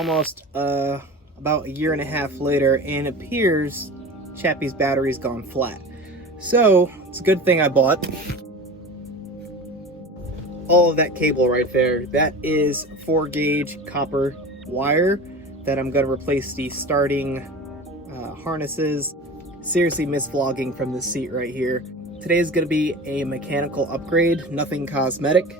almost about a year and a half later, and it appears Chappie's battery's gone flat. So it's a good thing I bought all of that cable right there. That is 4-gauge copper wire that I'm going to replace the starting harnesses. Seriously miss vlogging from this seat right here. Today is going to be a mechanical upgrade, nothing cosmetic.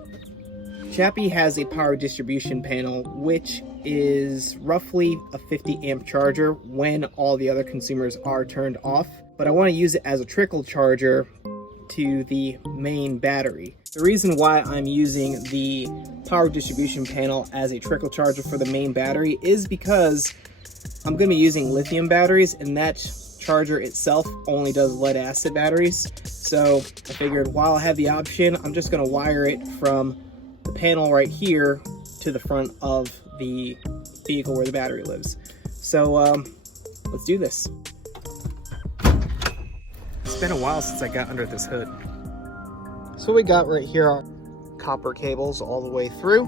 Chappie has a power distribution panel, which is roughly a 50 amp charger when all the other consumers are turned off. But I want to use it as a trickle charger to the main battery. The reason why I'm using the power distribution panel as a trickle charger for the main battery is because I'm going to be using lithium batteries, and that charger itself only does lead acid batteries. So I figured while I have the option, I'm just going to wire it from the panel right here to the front of the vehicle where the battery lives. So let's do this. It's been a while since I got under this hood. So we got right here are copper cables all the way through,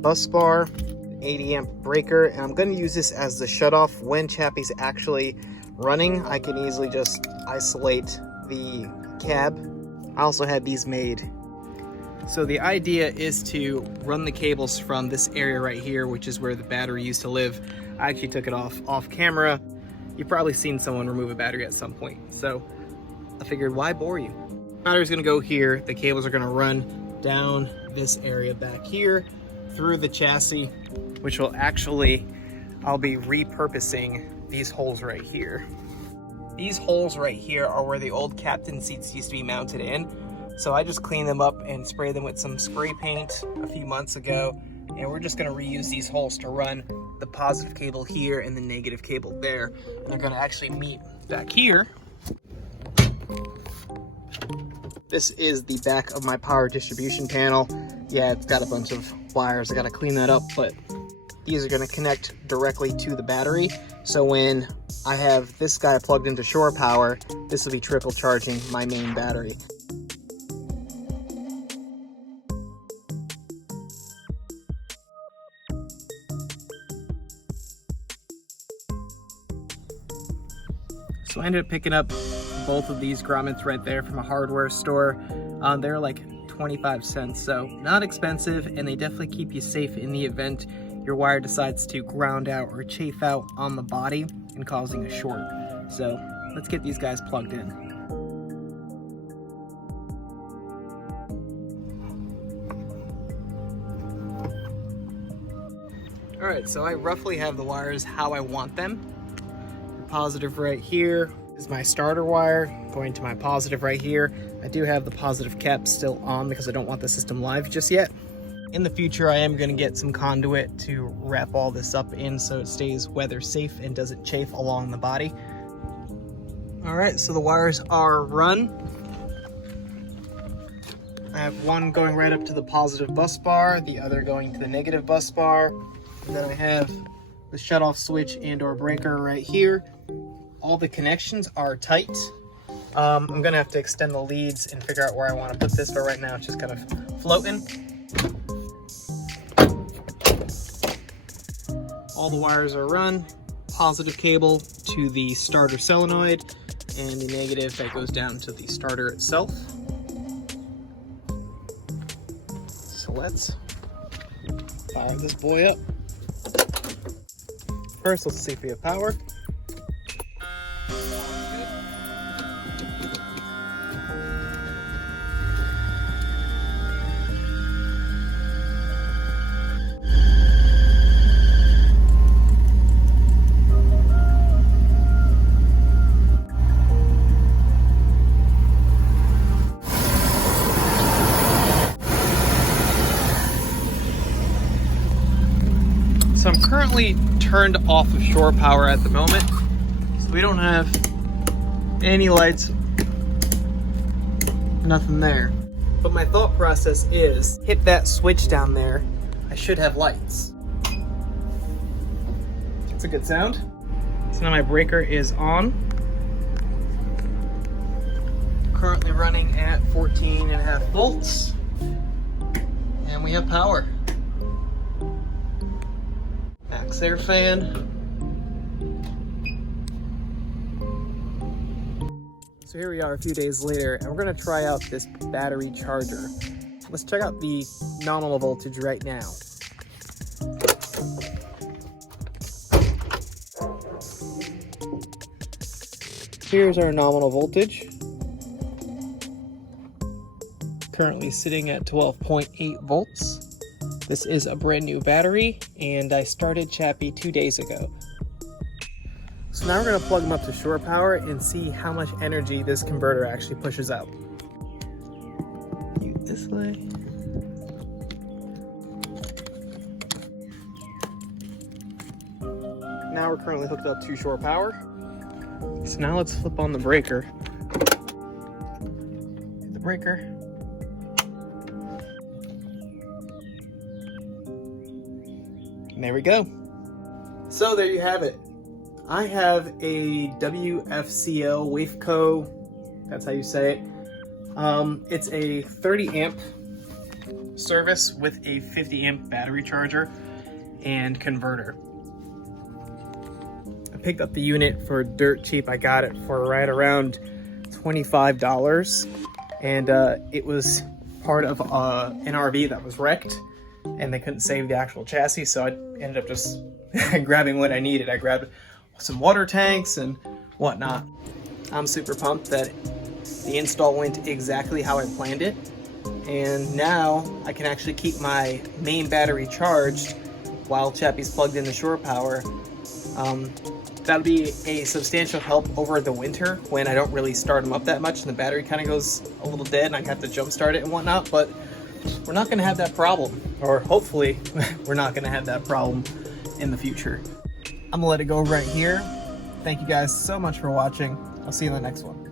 bus bar, 80 amp breaker, and I'm going to use this as the shutoff when Chappie's actually running. I can easily just isolate the cab. I also had these made. So the idea is to run the cables from this area right here, which is where the battery used to live. I actually took it off camera. You've probably seen someone remove a battery at some point, so I figured why bore you. Battery's gonna go here. The cables are gonna run down this area back here through the chassis, which will actually, I'll be repurposing these holes right here. These holes right here are where the old captain seats used to be mounted in. So I just cleaned them up and sprayed them with some spray paint a few months ago. And we're just gonna reuse these holes to run the positive cable here and the negative cable there. And they're gonna actually meet back here. This is the back of my power distribution panel. Yeah, it's got a bunch of wires. I gotta clean that up, but these are gonna connect directly to the battery. So when I have this guy plugged into shore power, this will be trickle charging my main battery. So I ended up picking up both of these grommets right there from a hardware store. They're like 25 cents, so not expensive, and they definitely keep you safe in the event your wire decides to ground out or chafe out on the body and causing a short. So let's get these guys plugged in. All right, so I roughly have the wires how I want them. The positive right here is my starter wire going to my positive right here. I do have the positive cap still on because I don't want the system live just yet. In the future, I am going to get some conduit to wrap all this up in so it stays weather safe and doesn't chafe along the body. All right, so the wires are run. I have one going right up to the positive bus bar, the other going to the negative bus bar. And then I have the shutoff switch and or breaker right here. All the connections are tight. I'm gonna have to extend the leads and figure out where I want to put this, but right now it's just kind of floating. All the wires are run. Positive cable to the starter solenoid and the negative that goes down to the starter itself. So let's fire this boy up. First, let's see if we have power. So I'm currently turned off of shore power at the moment, so we don't have any lights, nothing there. But my thought process is, hit that switch down there, I should have lights. It's a good sound. So now my breaker is on. Currently running at 14.5 volts, and we have power. max air fan. So here we are a few days later, and we're gonna try out this battery charger. Let's check out the nominal voltage right now. Here's our nominal voltage. Currently sitting at 12.8 volts. This is a brand new battery, and I started Chappie 2 days ago. So now we're going to plug them up to shore power and see how much energy this converter actually pushes out. This way. Now we're currently hooked up to shore power. So now let's flip on the breaker. Hit the breaker. And there we go. So there you have it. I have a WFCO, WFCO, that's how you say it. It's a 30 amp service with a 50 amp battery charger and converter. I picked up the unit for dirt cheap. I got it for right around $25, and it was part of an RV that was wrecked, and they couldn't save the actual chassis, so I ended up just grabbing what I needed. I grabbed some water tanks and whatnot. I'm super pumped that the install went exactly how I planned it, and now I can actually keep my main battery charged while Chappie's plugged in the shore power. That'll be a substantial help over the winter when I don't really start them up that much and the battery kind of goes a little dead and I have to jump start it and whatnot, but we're not going to have that problem, or hopefully we're not going to have that problem in the future. I'm gonna let it go right here. Thank you guys so much for watching. I'll see you in the next one.